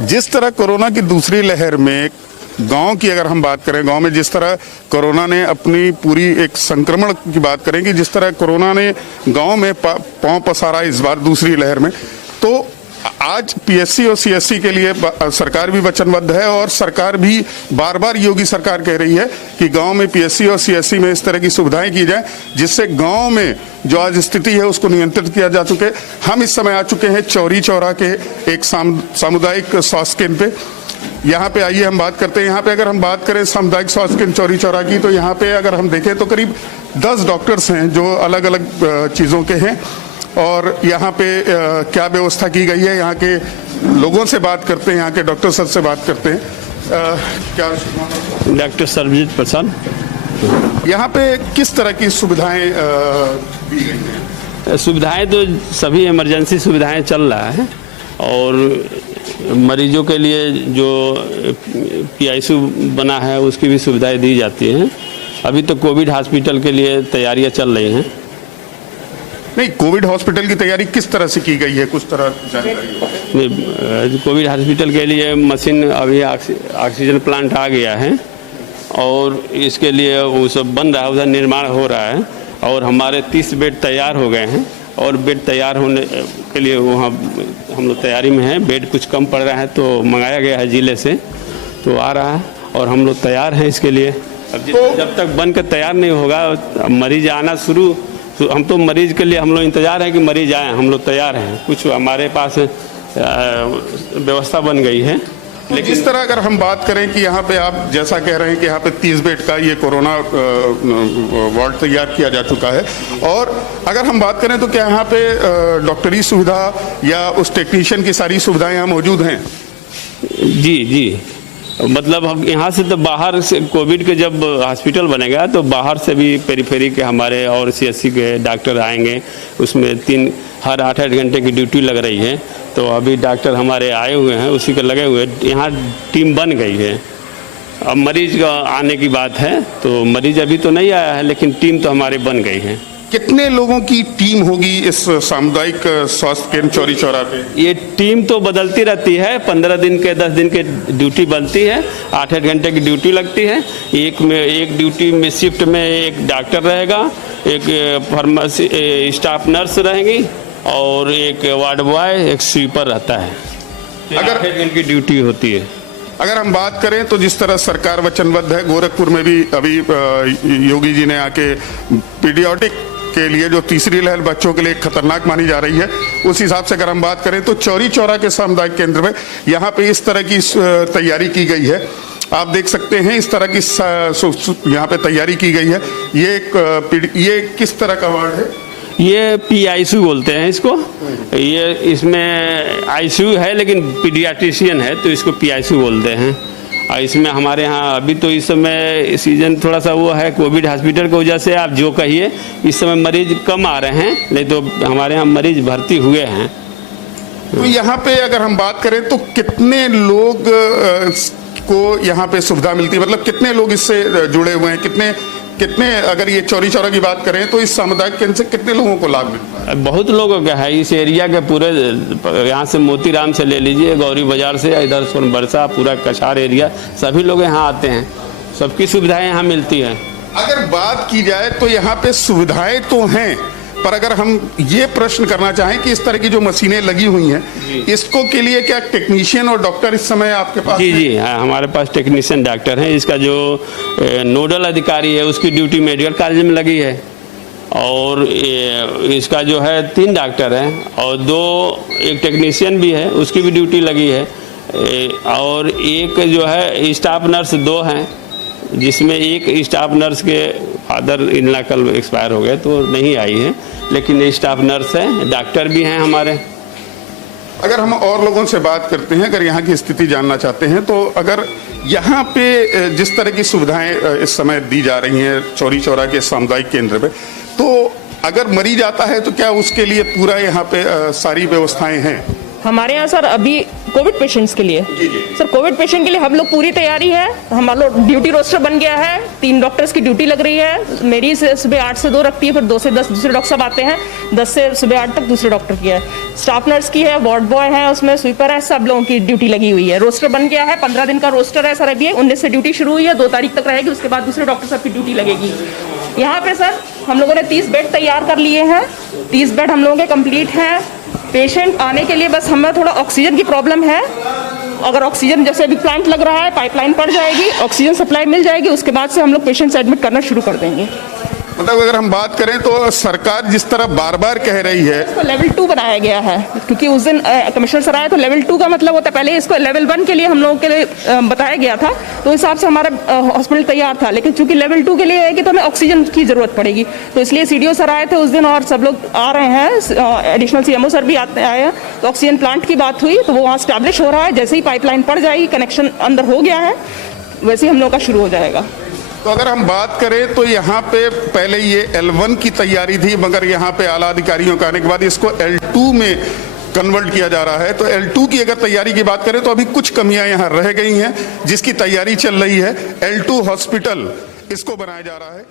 जिस तरह कोरोना की दूसरी लहर में गांव की अगर हम बात करें, गांव में जिस तरह कोरोना ने अपनी पूरी एक संक्रमण की बात करें कि जिस तरह कोरोना ने गांव में पांव पसारा इस बार दूसरी लहर में, तो आज पीएससी और सीएससी के लिए सरकार भी वचनबद्ध है और सरकार भी बार बार योगी सरकार कह रही है कि गांव में पीएससी और सीएससी में इस तरह की सुविधाएं की जाए जिससे गांव में जो आज स्थिति है उसको नियंत्रित किया जा सके। हम इस समय आ चुके हैं चौरी चौरा के एक सामुदायिक स्वास्थ्य केंद्र पे। यहाँ पे आइए हम बात करते हैं। यहाँ पे अगर हम बात करें सामुदायिक स्वास्थ्य केंद्र चौरी चौरा की, तो यहाँ पे अगर हम देखें तो करीब 10 डॉक्टर्स हैं जो अलग अलग चीज़ों के हैं और यहाँ पे क्या व्यवस्था की गई है, यहाँ के लोगों से बात करते हैं, यहाँ के डॉक्टर सर से बात करते हैं। क्या डॉक्टर सर्वजीत प्रसाद। यहाँ पे किस तरह की सुविधाएं दी गई हैं? सुविधाएं तो सभी इमरजेंसी सुविधाएं चल रहा है और मरीजों के लिए जो पीआईसीयू बना है उसकी भी सुविधाएं दी जाती हैं। अभी तो कोविड हॉस्पिटल के लिए तैयारियां चल रही हैं। नहीं, कोविड हॉस्पिटल की तैयारी किस तरह से की गई है, कुछ तरह जानकारी? कोविड हॉस्पिटल के लिए मशीन अभी ऑक्सीजन प्लांट आ गया है और इसके लिए वो सब बन रहा है, उधर निर्माण हो रहा है और हमारे 30 बेड तैयार हो गए हैं और बेड तैयार होने के लिए वहाँ हम लोग तैयारी में हैं। बेड कुछ कम पड़ रहा है तो मंगाया गया है जिले से, तो आ रहा है और हम लोग तैयार हैं इसके लिए। अब जब तक बनकर तैयार नहीं होगा मरीज आना शुरू, तो हम तो मरीज के लिए हम लोग इंतजार है कि मरीज आए, हम लोग तैयार हैं। कुछ हमारे पास व्यवस्था बन गई है। लेकिन इस तरह अगर हम बात करें कि यहाँ पे आप जैसा कह रहे हैं कि यहाँ पे 30 बेड का ये कोरोना वार्ड तैयार किया जा चुका है, और अगर हम बात करें तो क्या यहाँ पे डॉक्टरी सुविधा या उस टेक्नीशियन की सारी सुविधाएं यहाँ मौजूद हैं? जी, मतलब हम यहाँ से तो बाहर से कोविड के जब हॉस्पिटल बनेगा तो बाहर से भी पेरीफेरी के हमारे और सीएससी के डॉक्टर आएंगे। उसमें हर 8-8 घंटे की ड्यूटी लग रही है, तो अभी डॉक्टर हमारे आए हुए हैं, उसी के लगे हुए। यहाँ टीम बन गई है। अब मरीज का आने की बात है, तो मरीज अभी तो नहीं आया है लेकिन टीम तो हमारे बन गई है। कितने लोगों की टीम होगी इस सामुदायिक स्वास्थ्य केंद्र चौरी चौरा पे? ये टीम तो बदलती रहती है, 15 दिन के 10 दिन के ड्यूटी बनती है, 8-8 घंटे की ड्यूटी लगती है। एक ड्यूटी में शिफ्ट में एक डॉक्टर रहेगा, एक फार्मेसी स्टाफ नर्स रहेंगी और एक वार्ड बॉय, एक स्वीपर रहता है। अगर 8 दिन की ड्यूटी होती है। अगर हम बात करें तो जिस तरह सरकार वचनबद्ध है, गोरखपुर में भी अभी योगी जी ने आके पीडियाट्रिक के लिए जो तीसरी लहर बच्चों के लिए खतरनाक मानी जा रही है, उस हिसाब से अगर हम बात करें तो चौरी चौरा के सामुदायिक केंद्र में यहाँ पे इस तरह की तैयारी की गई है। आप देख सकते हैं इस तरह की यहाँ पे तैयारी की गई है। ये किस तरह का वार्ड है? ये पीआईसीयू बोलते हैं इसको। ये इसमें आईसीयू है लेकिन पीडियाट्रिशियन है तो इसको पीआईसीयू बोलते हैं। और इसमें हमारे यहाँ अभी तो इस समय सीजन थोड़ा सा वो है कोविड हॉस्पिटल की वजह से, आप जो कहिए इस समय मरीज कम आ रहे हैं, नहीं तो हमारे यहाँ मरीज भर्ती हुए हैं। तो यहाँ पे अगर हम बात करें तो कितने लोग को यहाँ पे सुविधा मिलती है, मतलब कितने लोग इससे जुड़े हुए हैं? कितने अगर ये चौरी चौरा की बात करें तो इस सामुदायिक केंद्र से कितने लोगों को लाभ मिलता है? बहुत लोगों का है इस एरिया के पूरे। यहाँ से मोतीराम से ले लीजिए, गौरी बाजार से, इधर सोनबरसा, पूरा कछार एरिया, सभी लोग यहाँ आते हैं, सबकी सुविधाएं यहाँ मिलती हैं। अगर बात की जाए तो यहाँ पे सुविधाएं तो हैं, पर अगर हम ये प्रश्न करना चाहें कि इस तरह की जो मशीनें लगी हुई हैं, इसको के लिए क्या टेक्नीशियन और डॉक्टर इस समय आपके पास? जी हाँ, हमारे पास टेक्नीशियन डॉक्टर हैं। इसका जो नोडल अधिकारी है उसकी ड्यूटी मेडिकल कॉलेज में लगी है और इसका जो है 3 डॉक्टर हैं और एक टेक्नीशियन भी है, उसकी भी ड्यूटी लगी है और एक जो है स्टाफ नर्स 2 हैं, जिसमें एक स्टाफ नर्स के फादर इनला कल एक्सपायर हो गए तो नहीं आई है, लेकिन स्टाफ नर्स है, डॉक्टर भी हैं हमारे। अगर हम और लोगों से बात करते हैं, अगर यहाँ की स्थिति जानना चाहते हैं, तो अगर यहाँ पे जिस तरह की सुविधाएं इस समय दी जा रही हैं चौरी चौरा के सामुदायिक केंद्र पे, तो अगर मरीज आता है तो क्या उसके लिए पूरा यहाँ पे सारी व्यवस्थाएं हैं? हमारे यहाँ सर अभी कोविड पेशेंट्स के लिए सर कोविड पेशेंट के लिए हम लोग पूरी तैयारी है। हम लोग ड्यूटी रोस्टर बन गया है, 3 डॉक्टर्स की ड्यूटी लग रही है। मेरी सुबह 8 से 2 रखती है, फिर 2 से 10 दूसरे डॉक्टर साहब आते हैं, 10 से सुबह 8 तक दूसरे डॉक्टर की है। स्टाफ नर्स की है, वार्ड बॉय है, उसमें स्वीपर है, सब लोगों की ड्यूटी लगी हुई है। रोस्टर बन गया है, 15 दिन का रोस्टर है सर। अभी 19 से ड्यूटी शुरू हुई है, 2 तारीख तक रहेगी, उसके बाद दूसरे डॉक्टर साहब की ड्यूटी लगेगी। यहाँ पे सर हम लोगों ने 30 बेड तैयार कर लिए हैं, 30 बेड हम लोगों के कंप्लीट हैं। पेशेंट आने के लिए बस हमें थोड़ा ऑक्सीजन की प्रॉब्लम है। अगर ऑक्सीजन जैसे अभी प्लांट लग रहा है, पाइपलाइन पड़ जाएगी, ऑक्सीजन सप्लाई मिल जाएगी, उसके बाद से हम लोग पेशेंट्स एडमिट करना शुरू कर देंगे। मतलब अगर हम बात करें तो सरकार जिस तरह बार बार कह रही है, इसको लेवल 2 बनाया गया है, क्योंकि उस दिन कमिश्नर सर आए तो लेवल 2 का मतलब होता है, पहले इसको लेवल 1 के लिए हम लोगों के लिए बताया गया था, तो हिसाब से हमारा हॉस्पिटल तैयार था। लेकिन चूंकि लेवल 2 के लिए है कि तो हमें ऑक्सीजन की जरूरत पड़ेगी, तो इसलिए सीडीओ सर आए थे उस दिन और सब लोग आ रहे हैं, एडिशनल सीएमओ सर भी आए हैं। तो ऑक्सीजन प्लांट की बात हुई तो वो वहाँ स्टैब्लिश हो रहा है। जैसे ही पाइपलाइन पड़ जाएगी, कनेक्शन अंदर हो गया है, वैसे ही हम लोग का शुरू हो जाएगा। तो अगर हम बात करें तो यहाँ पे पहले ये L1 की तैयारी थी, मगर यहाँ पे आला अधिकारियों के आने के बाद इसको L2 में कन्वर्ट किया जा रहा है। तो L2 की अगर तैयारी की बात करें तो अभी कुछ कमियां यहाँ रह गई हैं, जिसकी तैयारी चल रही है। L2 हॉस्पिटल इसको बनाया जा रहा है।